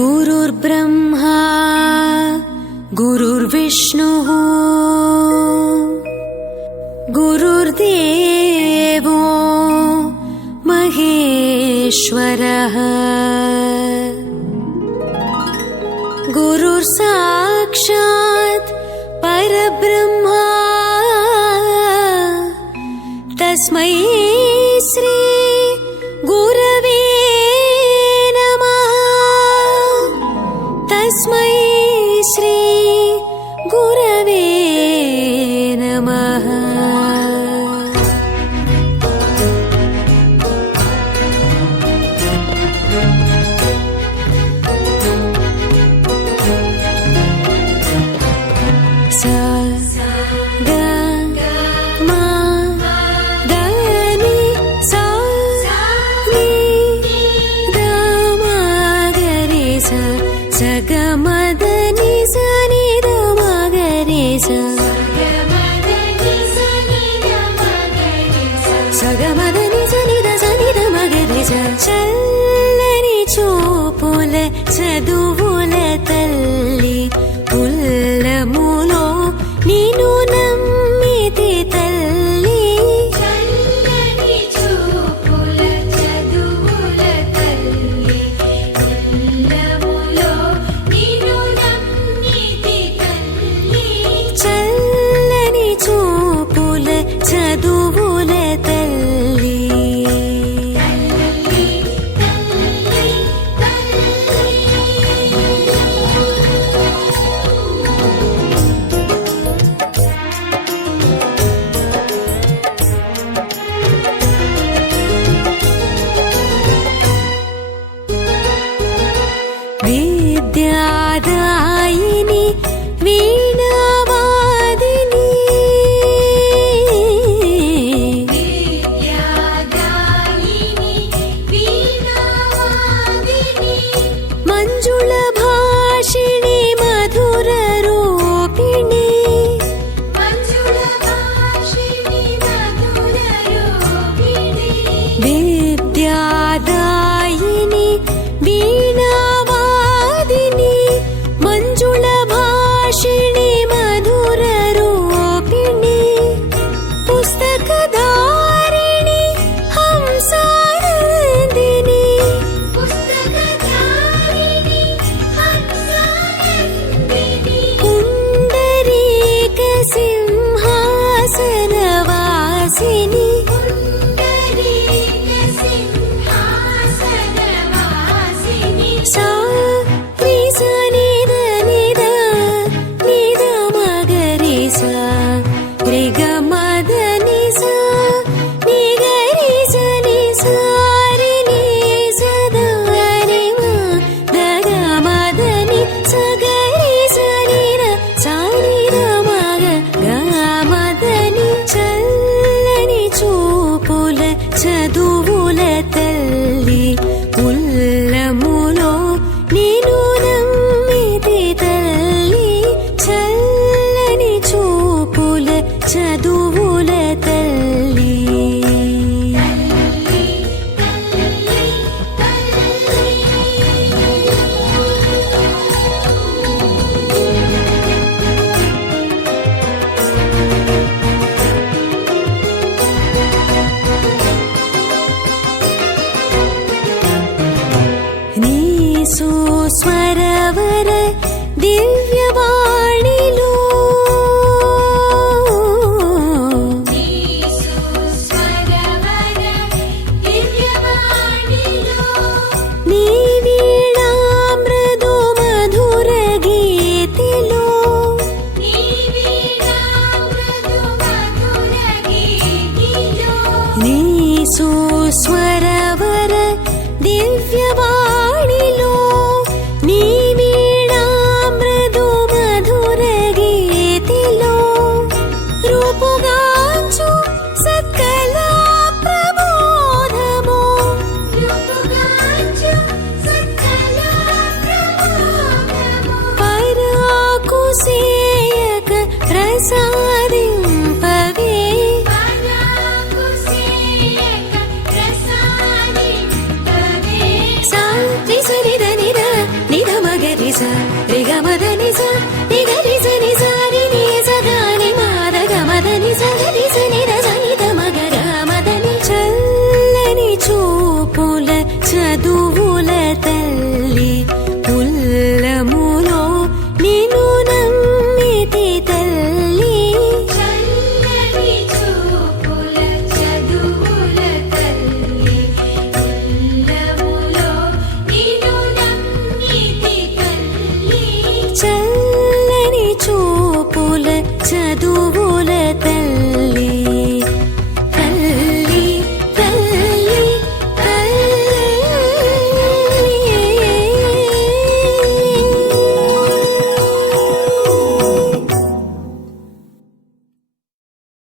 गुरुर्ब्रह्मा गुरुर्विष्णुः गुरुर्देवो महेश्वरः गुरुर्साक्षात् परब्रह्मा तस्मै श्री गुरवे तस्मै श्री गुरवे नमः। स ग म द नि सा नि द म ग रे स स ग म द नि स नि द म ग रे स स ग म द नि स नि द म ग रे स చల్లని చూపుల చదువుల తల్లి ఉల్లములో నిన్ను నమ్మితి తల్లి చల్లని చూపుల చదువుల తల్లి ఉల్లములో నిన్ను నమ్మితి తల్లి చల్లని చూపుల చదువుల తల్లి విద్యాదాయిని వీణావాదిని విద్యాదాయిని వీణావాదిని మంజుళ భాషిణి మధుర రూపిణి మంజుళ భాషిణి మధుర రూపిణి విద్యాదాయిని వీణావాదిని మంజుళ భాషిణి మధుర రూపిణి పుస్తకధారిణి హంసానందిని పుస్తకధారిణి హంసానందిని పుండరీక సింహాసనవాసిని పుండరీక సింహాసనవాసిని సా రి స ని ద ని ద ని ద మ గ రి స రి గ మ ద ని స ని గ రి స ని స రి ని స ద రి మ ద గ మ ద ని స గ రి స ని ద స ని ద మ గ గ మ ద ని చల్లని చూపుల చదువుల తల్లి ఉల్లములో నిన్ను నమ్మితి తల్లి చల్లని చూపుల చదువుల తల్లి నీ సుస్వరవర దివ్యవాణిలో స్వరవర దివ్యవాణిలో నీ వీణామృదు మధుర గీతిలో నీ వీణామృదు మధుర గీతిలో నీ సుస్వరవర దివ్యవాణిలో నీ వీణామృదు మధుర గీతిలో రూపుగాంచు సత్కళా ప్రబోధమో రూపుగాంచు సకల ప్రబోధము పరాకు సేయక ప్రసా